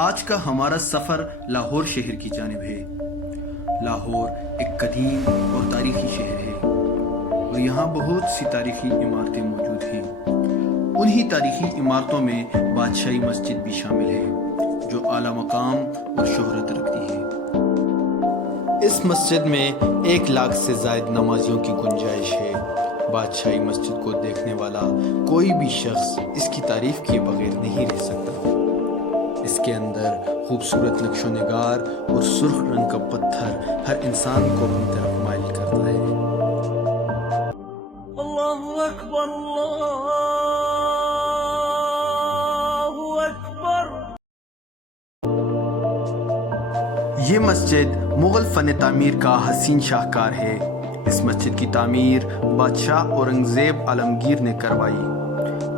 आज का हमारा सफ़र लाहौर शहर की जानिब है। लाहौर एक कदीम और तारीखी शहर है और यहाँ बहुत सी तारीखी इमारतें मौजूद हैं। उन्हीं तारीखी इमारतों में बादशाही मस्जिद भी शामिल है जो आला मकाम और शोहरत रखती है। इस मस्जिद में 1 लाख से ज़ायद नमाजियों की गुंजाइश है। बादशाही मस्जिद को देखने वाला कोई भी शख्स इसकी तारीफ किए बगैर नहीं रह सकता। इसके अंदर खूबसूरत नक्शो निगार और सुर्ख रंग का पत्थर हर इंसान को अपनी तरफ माइल करता है। अल्लाहु अकबर, अल्लाहु अकबर। ये मस्जिद मुगल फ़न तामीर का हसीन शाहकार है। इस मस्जिद की तामीर बादशाह औरंगज़ेब आलमगीर ने करवाई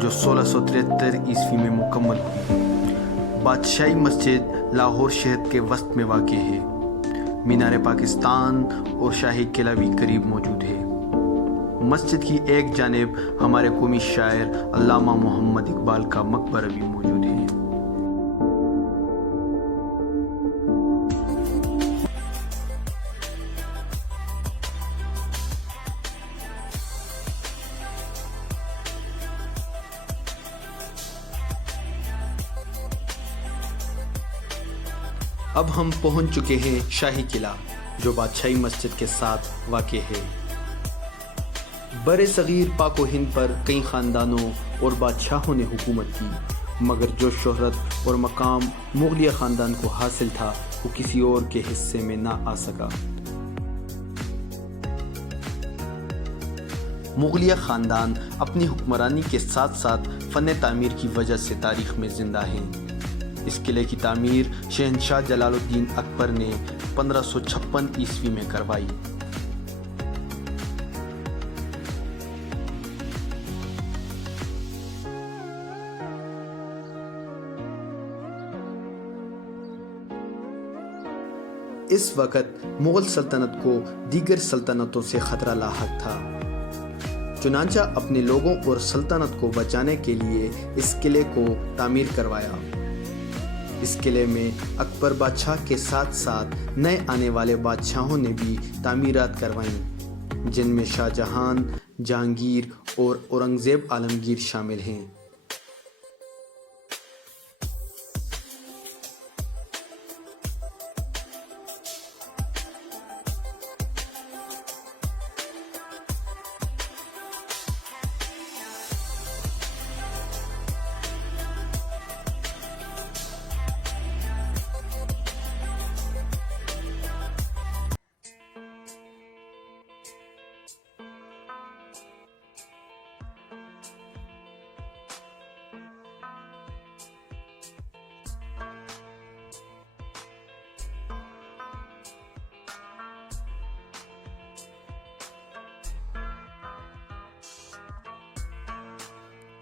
जो 1673 ईस्वी में मुकम्मल हुई। बादशाही मस्जिद लाहौर शहर के वस्त में वाक़ है। मीनार पाकिस्तान और शाही किला भी करीब मौजूद है। मस्जिद की एक जानिब हमारे कौमी शायर अल्लामा मोहम्मद इकबाल का मकबरा भी मौजूद है। अब हम पहुंच चुके हैं शाही किला जो बादशाही मस्जिद के साथ वाक़ है। बरे सग़ीर पाको हिंद पर कई ख़ानदानों और बादशाहों ने हुकूमत की, मगर जो शोहरत और मकाम मुग़लिया ख़ानदान को हासिल था वो किसी और के हिस्से में ना आ सका। मुग़लिया ख़ानदान अपनी हुक्मरानी के साथ साथ फ़न तामीर की वजह से तारीख़ में ज़िंदा हैं। इस किले की तामीर शहंशाह जलालुद्दीन अकबर ने 1556 ईस्वी में करवाई। इस वक़्त मुग़ल सल्तनत को दीगर सल्तनतों से ख़तरा लाहक था। चुनांचा अपने लोगों और सल्तनत को बचाने के लिए इस किले को तामीर करवाया। इस किले में अकबर बादशाह के साथ साथ नए आने वाले बादशाहों ने भी तामीरात करवाईं, जिनमें शाहजहां, जहांगीर और औरंगज़ेब आलमगीर शामिल हैं।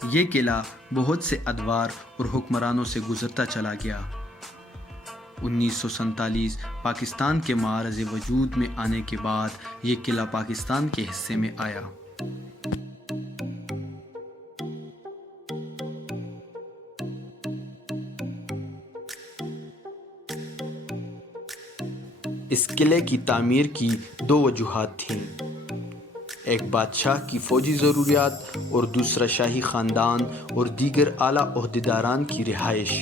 ये किला बहुत से अदवार और हुक्मरानों से गुजरता चला गया। 1947 पाकिस्तान के मारज़ वजूद में आने के बाद ये किला पाकिस्तान के हिस्से में आया। इस किले की तामीर की 2 वजूहात थीं, एक बादशाह की फ़ौजी ज़रूरियात और दूसरा शाही ख़ानदान और दीगर आला ओहदेदारान की रिहाइश।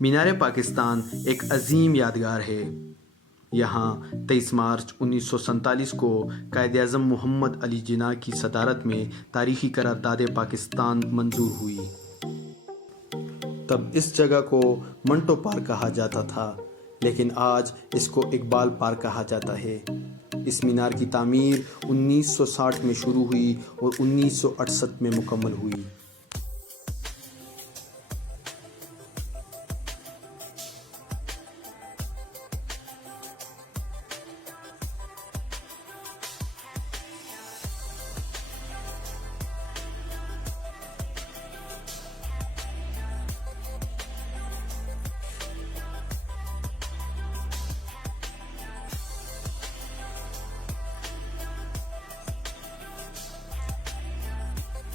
मीनार पाकिस्तान एक अजीम यादगार है। यहाँ 23 मार्च 1947 को कायद-ए-आज़म मोहम्मद अली जिन्ना की सदारत में तारीखी करारदाद पाकिस्तान मंजूर हुई। तब इस जगह को मंटो पार्क कहा जाता था, लेकिन आज इसको इकबाल पार्क कहा जाता है। इस मीनार की तामीर 1960 में शुरू हुई और 1968 में मुकम्मल हुई।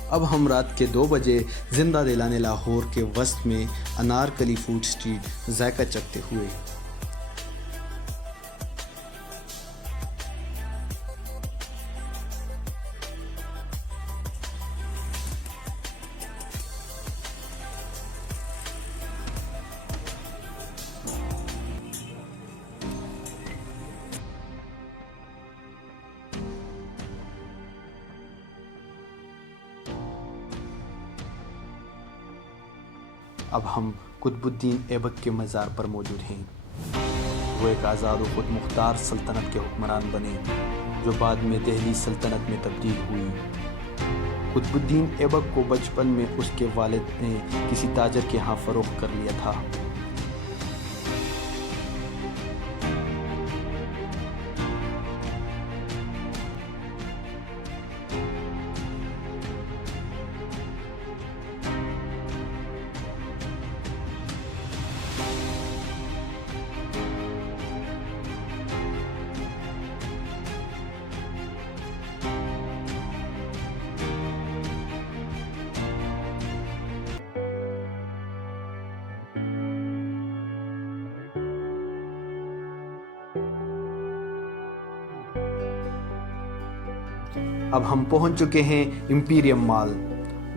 अब हम रात के 2 बजे जिंदा दिलाने लाहौर के वस्त में अनारकली फूड स्ट्रीट जायका चखते हुए। अब हम कुतुबुद्दीन ऐबक के मज़ार पर मौजूद हैं। वो एक आज़ाद और खुद मुख्तार सल्तनत के हुक्मरान बने, जो बाद में दिल्ली सल्तनत में तब्दील हुई। कुतुबुद्दीन ऐबक को बचपन में उसके वालिद ने किसी ताजर के यहाँ फ़रोख्त कर लिया था। अब हम पहुंच चुके हैं इंपीरियम मॉल,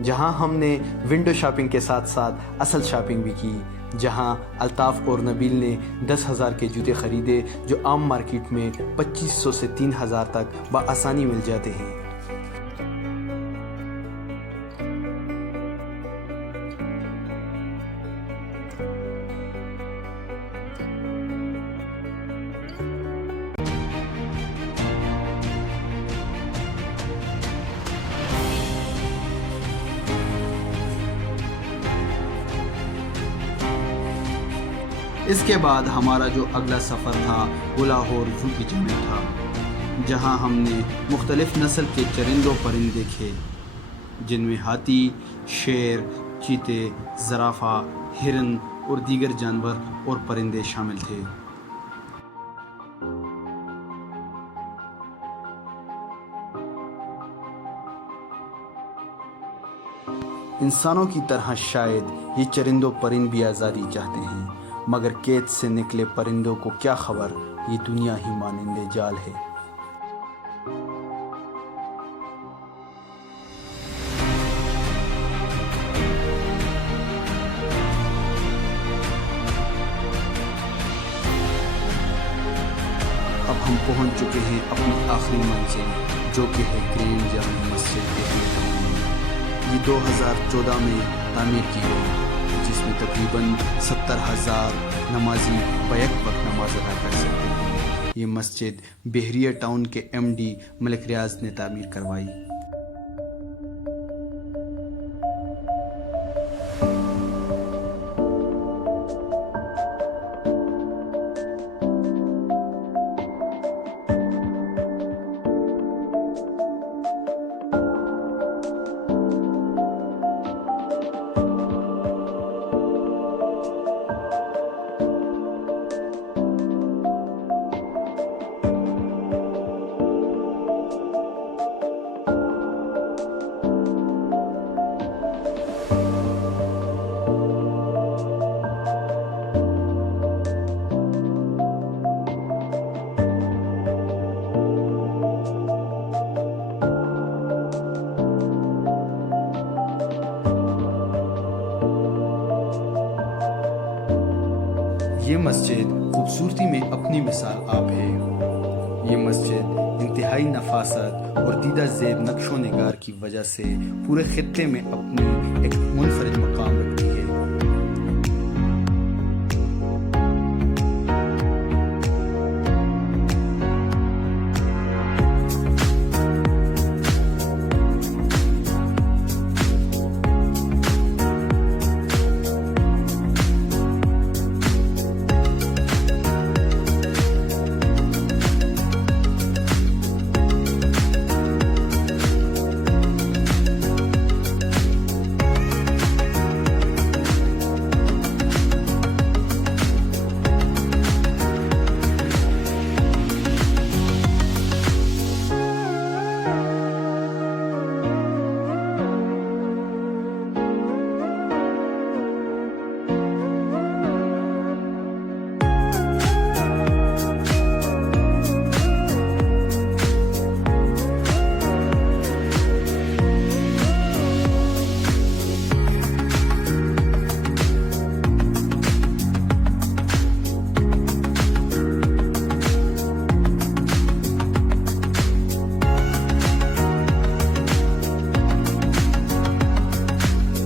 जहां हमने विंडो शॉपिंग के साथ साथ असल शॉपिंग भी की, जहां अल्ताफ़ और नबील ने 10,000 के जूते ख़रीदे, जो आम मार्केट में 2500 से 3,000 तक बआसानी मिल जाते हैं। इसके बाद हमारा जो अगला सफ़र था वो लाहौर ज़ू की जानब था, जहां हमने मुख्तलिफ़ नस्ल के चरिंदों परिंद देखे, जिनमें हाथी, शेर, चीते, ज़राफ़ा, हिरन और दीगर जानवर और परिंदे शामिल थे। इंसानों की तरह शायद ये चरिंदों परिंद भी आज़ादी चाहते हैं, मगर कैद से निकले परिंदों को क्या खबर, ये दुनिया ही मानिंदे जाल है। अब हम पहुंच चुके हैं अपनी आखिरी मंजिल, जो कि है ग्रैंड जामा मस्जिद दिल्ली। ये 2014 में तामीर की गई, जिसमें तकरीबन 70,000 नमाजी बैक वक्त नमाज अदा कर सकते हैं। ये मस्जिद बहरिया टाउन के MD मलिक रियाज ने तामीर करवाई। ये मस्जिद खूबसूरती में अपनी मिसाल आप है। ये मस्जिद इंतहाई नफासत और दीदा ज़ेब नक्शो निगार की वजह से पूरे खित्ते में अपनी एक मुनफरिद मकाम रखती है।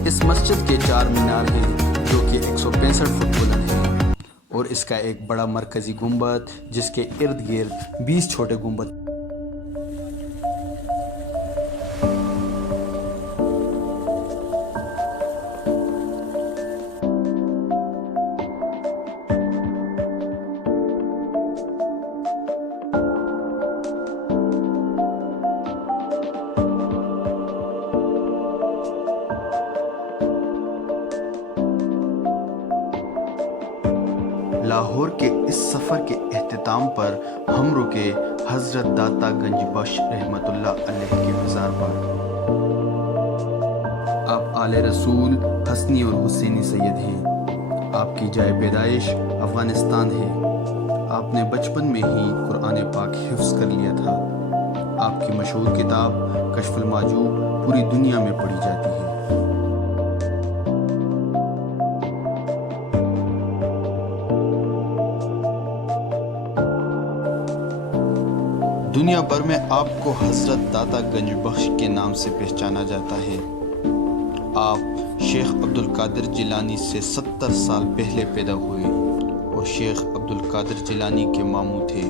इस मस्जिद के 4 मीनार हैं जो कि 165 फुट बुलंद हैं और इसका एक बड़ा मरकजी गुंबद जिसके इर्द गिर्द 20 छोटे गुंबद। लाहौर के इस सफ़र के एहतिताम पर हम रुके हज़रत दाता गंज बख्श रहमतुल्लाह अलैह के मज़ार पर। आप आले रसूल हसनी और हुसैनी सैयद हैं। आपकी जाए पैदाइश अफ़गानिस्तान है। आपने बचपन में ही कुरान पाक हिफ्ज़ कर लिया था। आपकी मशहूर किताब कश्फुल माजूब पूरी दुनिया में पढ़ी जाती है। दुनिया भर में आपको हज़रत दाता गंज बख्श के नाम से पहचाना जाता है। आप शेख अब्दुल कादिर जिलानी से 70 साल पहले पैदा हुए और शेख अब्दुल कादिर जिलानी के मामू थे।